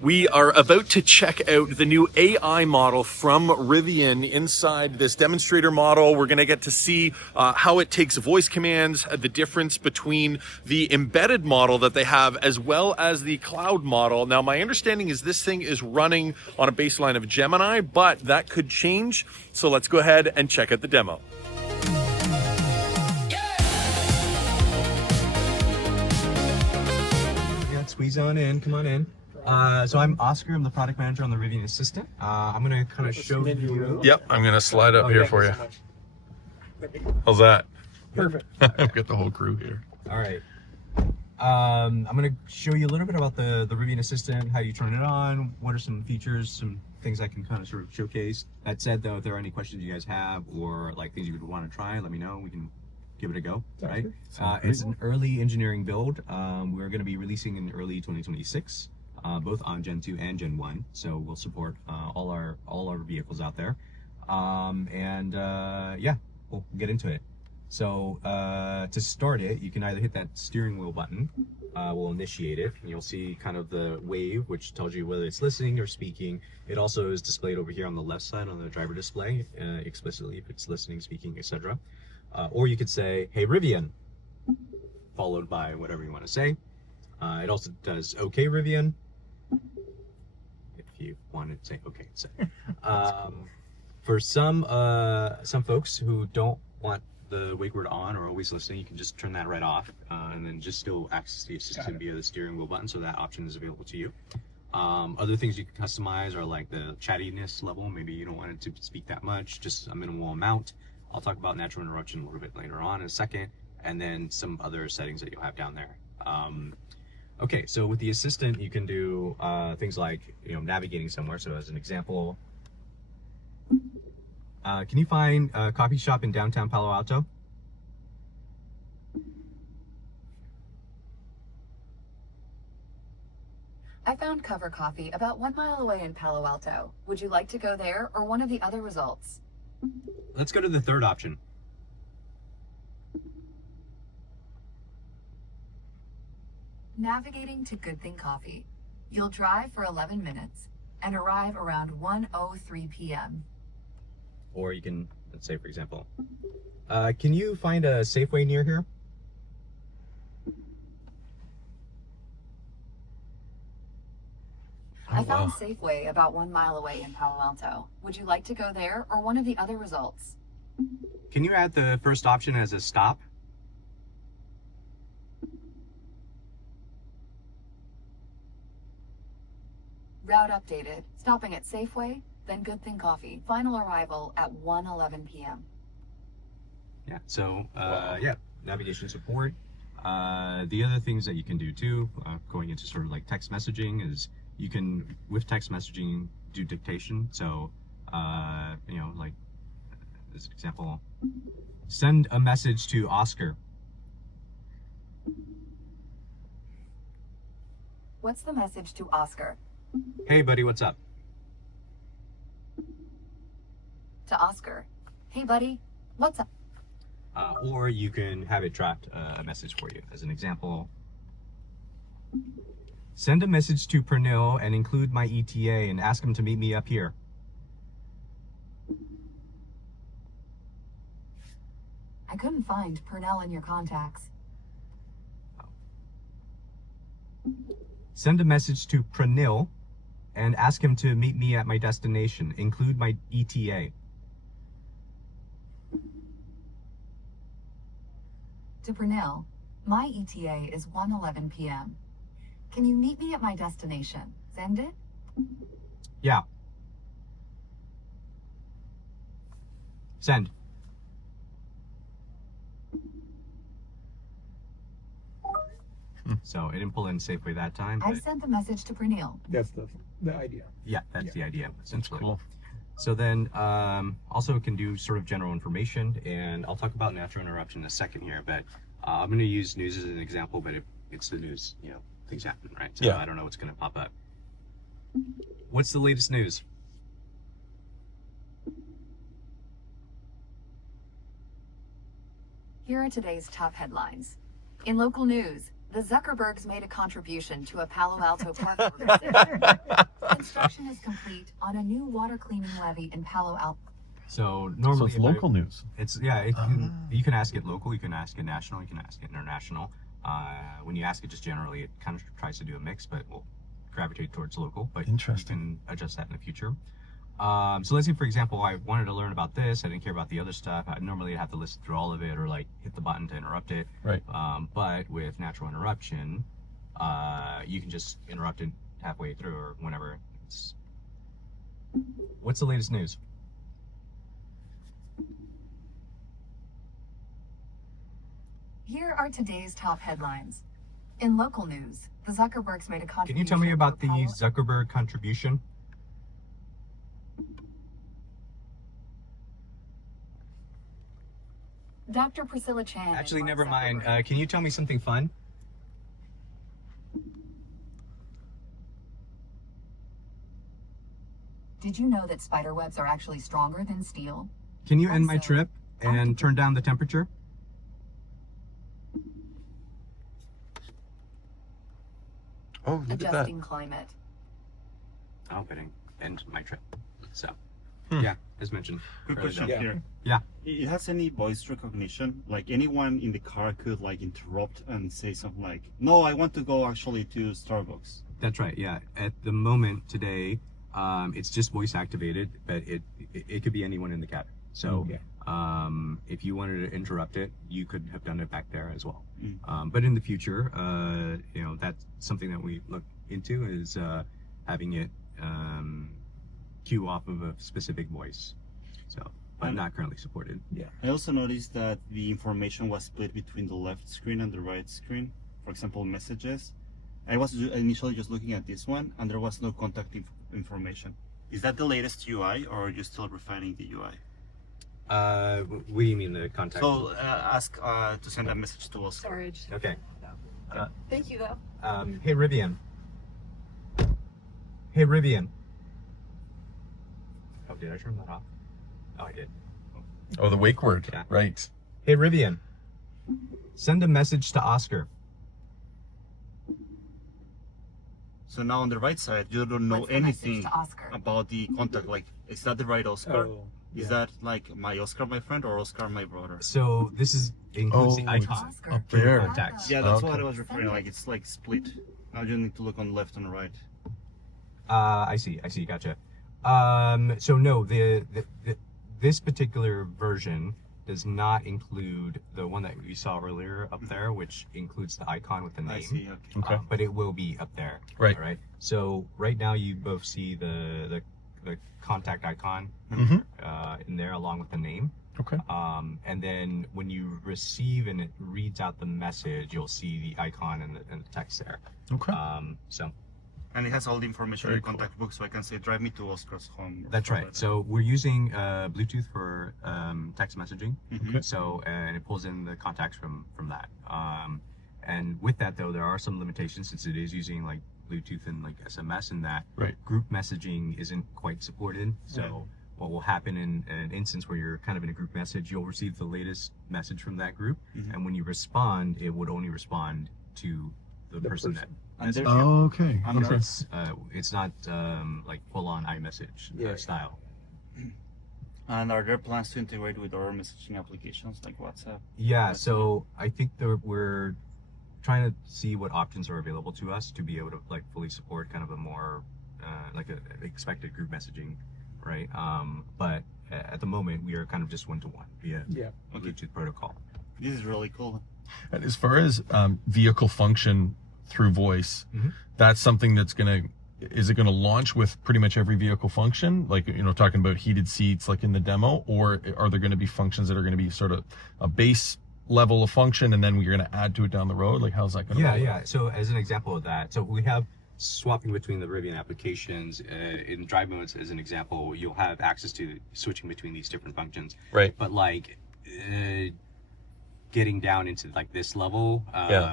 We are about to check out the new AI model from Rivian. Inside this demonstrator model, we're going to get to see how it takes voice commands, the difference between the embedded model that they have as well as the cloud model. Now, my understanding is this thing is running on a baseline of Gemini, but that could change. So let's go ahead and check out the demo. Yeah, squeeze on in, come on in. So I'm Oscar, I'm the product manager on the Rivian Assistant. I'm gonna kind of show you. Yep, I'm going to slide up here for you. How's that? Perfect. I've got the whole crew here. All right. I'm gonna show you a little bit about the Rivian Assistant, how you turn it on, what are some features, some things I can kind of sort of showcase. That said though, if there are any questions you guys have or like things you would want to try, let me know. We can give it a go, right? It's an early engineering build. We're gonna be releasing in early 2026. Both on Gen 2 and Gen 1, so we'll support all our vehicles out there, yeah, we'll get into it. So to start it, you can either hit that steering wheel button, we'll initiate it, and you'll see kind of the wave, which tells you whether it's listening or speaking. It also is displayed over here on the left side on the driver display, explicitly if it's listening, speaking, etc. Or you could say, "Hey Rivian," followed by whatever you want to say. It also does "Okay Rivian," if you want to say "okay," say. For some folks who don't want the wake word on or always listening, you can just turn that right off, and then just still access the assistant via the steering wheel button, so that option is available to you. Other things you can customize are like the chattiness level. Maybe you don't want it to speak that much, just a minimal amount. I'll talk about natural interruption a little bit later on in a second, and then some other settings that you'll have down there. Okay, so with the assistant, you can do things like, navigating somewhere. So as an example, can you find a coffee shop in downtown Palo Alto? I found Cover Coffee about 1 mile away in Palo Alto. Would you like to go there or one of the other results? Let's go to the third option. Navigating to Good Thing Coffee. You'll drive for 11 minutes and arrive around 1:03 p.m. Or you can, let's say for example, can you find a Safeway near here? I found Safeway about 1 mile away in Palo Alto. Would you like to go there or one of the other results? Can you add the first option as a stop? Route updated. Stopping at Safeway, then Good Thing Coffee. Final arrival at 1:11 p.m. Yeah, so yeah, navigation support. The other things that you can do too, going into sort of like text messaging, is you can, with text messaging, do dictation. So, like this example, send a message to Oscar. What's the message to Oscar? Hey buddy, what's up? To Oscar. Hey buddy, what's up? Or you can have it draft a message for you. As an example, send a message to Pernil and include my ETA and ask him to meet me up here. I couldn't find Pernell in your contacts. Send a message to Pernil and ask him to meet me at my destination. Include my ETA. To Pernell, my ETA is 1:11 p.m. Can you meet me at my destination? Send it? Yeah. Send. So it didn't pull in Safeway that time. I sent the message to Pernil. That's the idea. Yeah, that's the idea, essentially. Cool. So then also it can do sort of general information, and I'll talk about natural interruption in a second here, but I'm going to use news as an example, but it's the news, things happen, right? So yeah. I don't know what's going to pop up. What's the latest news? Here are today's top headlines. In local news, the Zuckerbergs made a contribution to a Palo Alto park organization. Construction is complete on a new water cleaning levee in Palo Alto. So So normally it's local news. It's you can ask it local, you can ask it national, you can ask it international. When you ask it just generally, it kind of tries to do a mix, but will gravitate towards local. But Interesting. you can adjust that in the future. So let's say, for example, I wanted to learn about this. I didn't care about the other stuff. I'd normally have to listen through all of it or like hit the button to interrupt it. Right. But with natural interruption, you can just interrupt it halfway through or whenever. What's the latest news? Here are today's top headlines. In local news, the Zuckerbergs made a contribution. Can you tell me about to the a Palo- Zuckerberg contribution? Dr. Priscilla Chan. Actually, and Mark never mind. Zuckerberg. Can you tell me something fun? Did you know that spider webs are actually stronger than steel? Can you end my Also, trip and turn down the temperature? Oh, look at that. Adjusting climate. Oh, but end my trip. So, Hmm. yeah, as mentioned. Quick earlier. question Yeah. here. Yeah. It has any voice recognition? Like anyone in the car could like interrupt and say something like, "No, I want to go actually to Starbucks." That's right. Yeah. At the moment today, it's just voice activated, but it could be anyone in the cabin. So, if you wanted to interrupt it, you could have done it back there as well. But in the future, that's something that we look into is having it cue off of a specific voice. So, but not currently supported. Yeah. I also noticed that the information was split between the left screen and the right screen. For example, messages. I was initially just looking at this one, and there was no contact information. Is that the latest UI, or are you still refining the UI? What do you mean the contact? So ask to send a message to us. Storage. Okay. Thank you, though. Hey Rivian. Hey Rivian. Oh, did I turn that off? Oh, I did. Oh, the wake word. Yeah. Right. Hey Rivian. Send a message to Oscar. So now on the right side, you don't know What's the message anything to Oscar? about the contact. Like, is that the right Oscar? Oh, Is that like my Oscar, my friend, or Oscar, my brother? So this is includes the icon. Oscar. Up there. Contacts. Yeah, that's Okay. what I was referring. Like, it's like split. Now you need to look on left and right. I see, gotcha. So no, this particular version does not include the one that we saw earlier up there, which includes the icon with the name. I see. Okay. Okay. But it will be up there. Right. All right. So right now you both see the contact icon Mhm. in there along with the name. Okay. And then when you receive and it reads out the message, you'll see the icon and the text there. Okay. So And it has all the information Very in the contact book, so I can say, drive me to Oscar's home. or that's something right. like So we're using Bluetooth for text messaging. that. Mhm. Okay. So and it pulls in the contacts from that. And with that though, there are some limitations since it is using like Bluetooth and like SMS, and that Right. group messaging isn't quite supported. So what will happen in an instance where you're kind of in a group message, you'll receive the latest message from that group, Mhm. and when you respond, it would only respond to the person that. And there's- Oh, okay. And Okay. It's not like full-on iMessage style. And are there plans to integrate with other messaging applications like WhatsApp? Yeah, so I think that we're trying to see what options are available to us to be able to like fully support kind of a more like a expected group messaging, right? But at the moment we are kind of just one-to-one via Bluetooth protocol. This is really cool. And as far as vehicle function through voice, Mhm. that's something that's is it gonna launch with pretty much every vehicle function? Like, talking about heated seats like in the demo, or are there gonna be functions that are gonna be sort of a base level of function and then we're gonna add to it down the road? Like, how's that gonna roll out? Yeah. So as an example of that, so we have swapping between the Rivian applications in drive modes as an example, you'll have access to switching between these different functions. Right. But like getting down into like this level,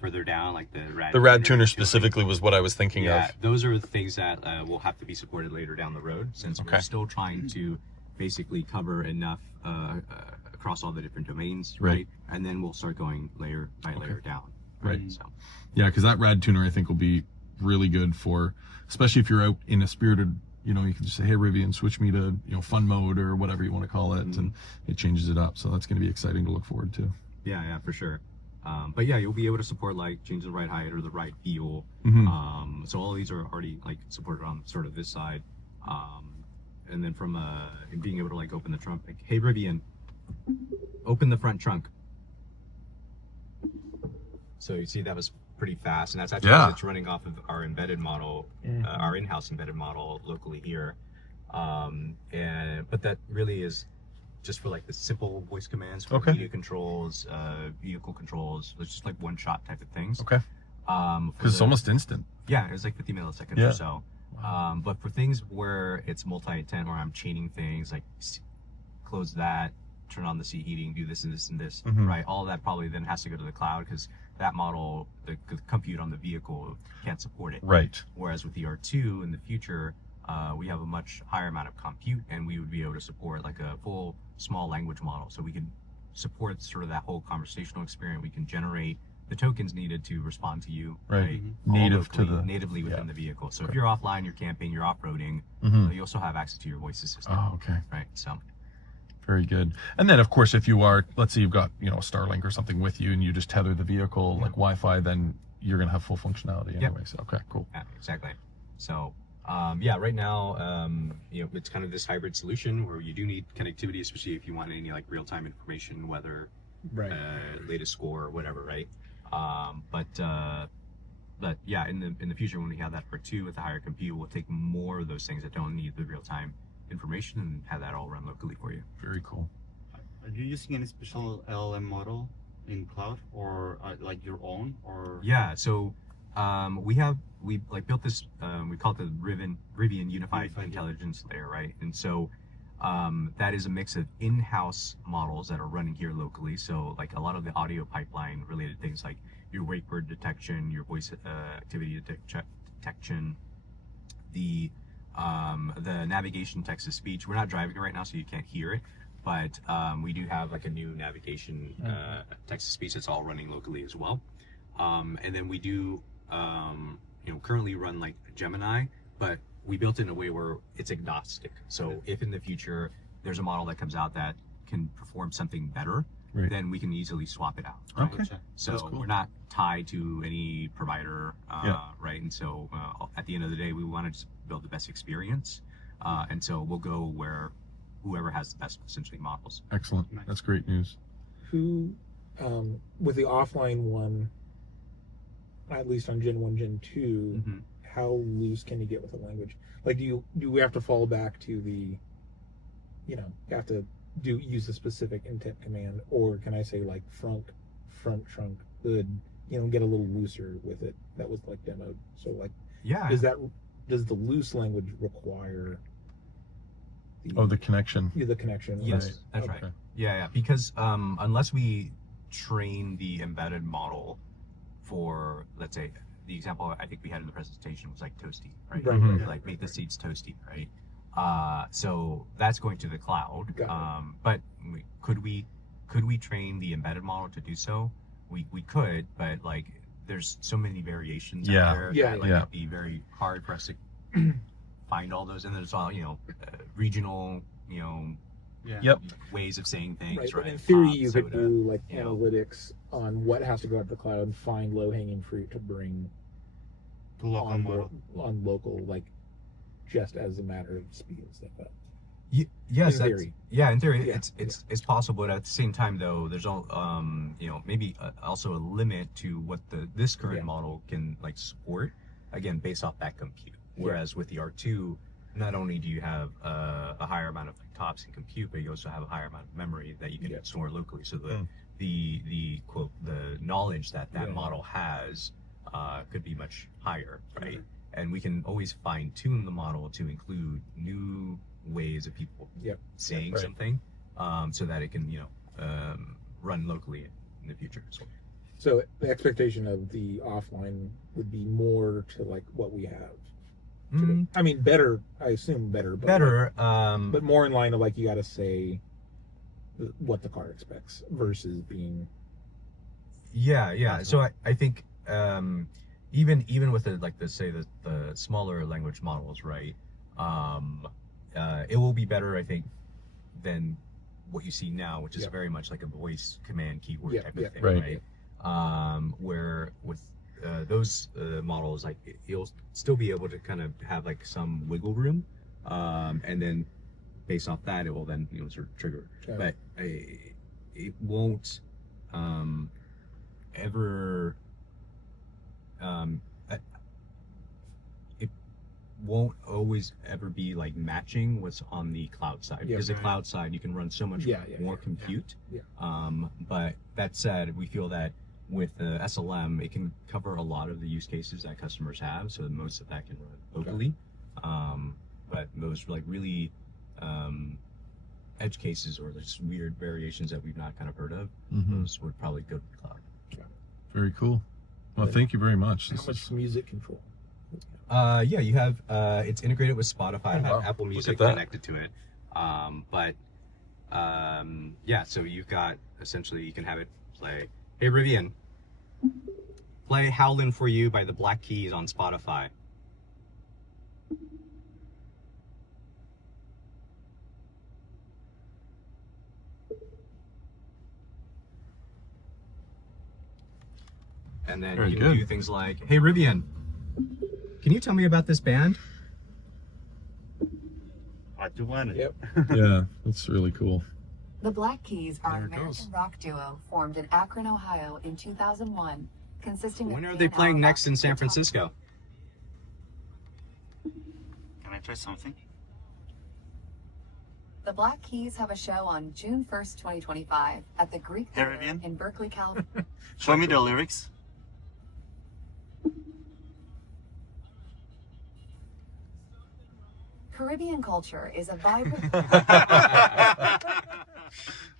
further down, like the rad tuner utility. specifically was what I was thinking Yeah, of. those are the things that will have to be supported later down the road, since we're Okay. still trying to basically cover enough across all the different domains, Right. right? And then we'll start going layer by layer down. Right. So Yeah, because that rad tuner I think will be really good for, especially if you're out in a spirited, you know, you can just say, hey Rivian, switch me to, you know, fun mode or whatever you want to call it, and it changes it up. So that's going to be exciting to look forward to. yeah, for sure. But yeah, you'll be able to support like changing the ride height or the ride feel. So all these are already like supported on sort of this side. And then from being able to like open the trunk, like, hey Rivian, open the front trunk. So you see that was pretty fast, and that's actually because it's running off of our embedded model, our in-house embedded model locally here. But that really is just for like the simple voice commands for media controls, vehicle controls. It's just like one-shot type of things. Okay. Because it's almost instant. Yeah, it was like 50 milliseconds or so. But for things where it's multi-intent, where I'm chaining things, like close that, turn on the seat heating, do this and this and this, right? All of that probably then has to go to the cloud because that model, the compute on the vehicle can't support it. Right. Whereas with the R2 in the future, we have a much higher amount of compute, and we would be able to support like a full small language model. So we can support sort of that whole conversational experience. We can generate the tokens needed to respond to you, right? Natively within the vehicle. So if you're offline, you're camping, you're off-roading, you also have access to your voice assistant. Oh, okay. Right. So. Very good. And then, of course, if you are, let's say you've got, you know, a Starlink or something with you and you just tether the vehicle like Wi-Fi, then you're going to have full functionality anyway. So, okay, cool. Yeah, exactly. So, yeah, right now, you know, it's kind of this hybrid solution where you do need connectivity, especially if you want any like real-time information, weather, latest score, or whatever, right? But yeah, in the future, when we have that R2 with the higher compute, we'll take more of those things that don't need the real-time information and have that all run locally for you. Very cool. Are you using any special LLM model in cloud, or like your own, or? Yeah, so we like built this, we call it the Rivian Unified Intelligence Layer, right? And so that is a mix of in-house models that are running here locally. So like a lot of the audio pipeline related things like your wake word detection, your voice activity detection, the navigation text to speech. We're not driving it right now, so you can't hear it, but we do have like a new navigation text to speech that's all running locally as well. And then we do, you know, currently run like Gemini, but we built it in a way where it's agnostic. So if in the future there's a model that comes out that can perform something better, then we can easily swap it out. Right? Okay. So cool. we're not tied to any provider, right? And so at the end of the day, we want to just build the best experience. And so we'll go where whoever has the best essentially models. Excellent. That's great news. Who, with the offline one, at least on Gen 1, Gen 2, how loose can you get with the language? Like, do we have to fall back to the, you know, you have to use a specific intent command, or can I say like front trunk, hood, you know, get a little looser with it? That was like demoed. So like, does the loose language require the connection? The connection. Yes, that's right. Yeah, because unless we train the embedded model for, let's say, the example I think we had in the presentation was like toasty, right? Like make the seats toasty, right? So that's going to the cloud. But could we train the embedded model to do so? We could, but like there's so many variations out there that like it'd be very hard for us to find all those. And there's all, you know, regional, you know, ways of saying things, right? But in theory, you could do like analytics on what has to go up the cloud and find low-hanging fruit to bring on local, like just as a matter of speed and stuff. Yes, in theory. In theory, it's possible. But at the same time, though, there's all you know, maybe also a limit to what this current model can like support. Again, based off that compute. Whereas with the R2, not only do you have a higher amount of like TOPS and compute, but you also have a higher amount of memory that you can store locally. So the quote, the knowledge that model has could be much higher, right? And we can always fine tune the model to include new ways of people saying something, so that it can, you know, run locally in the future as well. So the expectation of the offline would be more to like what we have today. I mean, better, I assume better. But but more in line of like, you got to say what the car expects versus being Yeah. So I think even with the smaller language models, right? It will be better, I think, than what you see now, which is very much like a voice command keyword type of thing, right? Where with those models, like you'll still be able to kind of have like some wiggle room, and then based off that, it will then sort of trigger. But it won't ever. It won't always ever be like matching what's on the cloud side, because the cloud side you can run so much more compute. But that said, we feel that with the SLM, it can cover a lot of the use cases that customers have, so most of that can run locally. But those like really edge cases or just weird variations that we've not kind of heard of, those would probably go to the cloud. Very cool. Well, thank you very much. How much music control? Yeah, you have it's integrated with Spotify, have Apple Music connected to it. Yeah, so you've got essentially you can have it play, hey Rivian, play Howlin' For You by the Black Keys on Spotify. And then you can do things like, hey Rivian, can you tell me about this band? I do want it. Yep. Yeah, that's really cool. The Black Keys are There an it American goes. rock duo formed in Akron, Ohio in 2001, consisting When of are they Dan playing Auerbach, next in San guitar- Francisco? Can I try something? The Black Keys have a show on June 1st, 2025 at the Greek Hey, Theater Rivian. in Berkeley, California. Show me the lyrics. Caribbean culture is a vibrant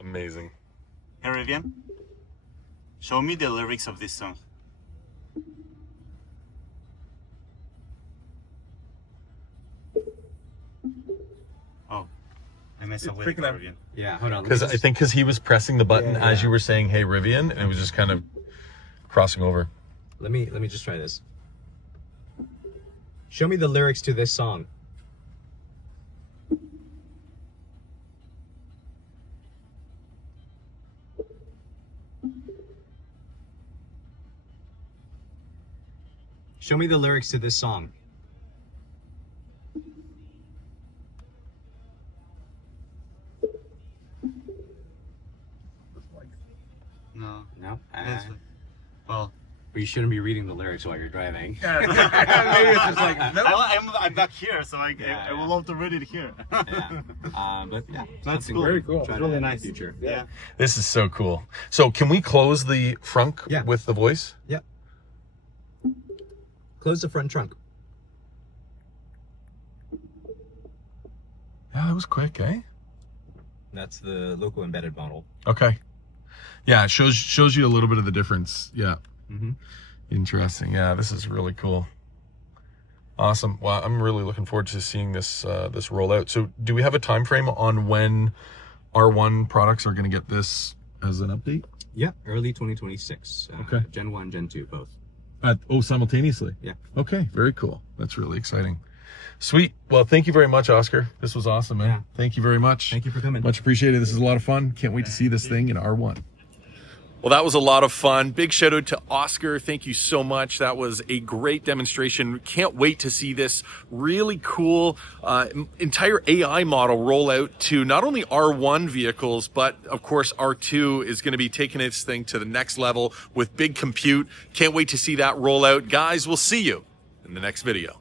Amazing. Hey Rivian, show me the lyrics of this song. Oh, I messed up with picking up. Rivian. Yeah, hold on. Because I think he was pressing the button Yeah. as you were saying, "Hey Rivian," and it was just kind of crossing over. Let me just try this. Show me the lyrics to this song. Show me the lyrics to this song. No. No? That's, well, But you shouldn't be reading the lyrics while you're driving. Maybe it's just like, I'm back here, so I would love to read it here. Yeah. But yeah, That's something cool. we'll Very cool. try It's to really add in the nice. future. Yeah. This is so cool. So can we close the frunk Yeah. with the voice? Yep. Close the front trunk. Yeah, that was quick, eh? That's the local embedded model. Okay. Yeah, it shows you a little bit of the difference. Yeah. Mm-hmm. Interesting. Yeah, this is really cool. Awesome. Well, I'm really looking forward to seeing this this roll out. So do we have a time frame on when R1 products are going to get this as an update? Yeah, early 2026. Okay. Gen 1, Gen 2, both. Simultaneously? Yeah. Okay, very cool. That's really exciting. Sweet. Well, thank you very much, Oscar. This was awesome, man. Yeah. Thank you very much. Thank you for coming. Much appreciated. This is a lot of fun. Can't wait to see this thing in R1. Well, that was a lot of fun. Big shout out to Oscar. Thank you so much. That was a great demonstration. Can't wait to see this really cool entire AI model roll out to not only R1 vehicles, but of course R2 is going to be taking this thing to the next level with big compute. Can't wait to see that roll out. Guys, we'll see you in the next video.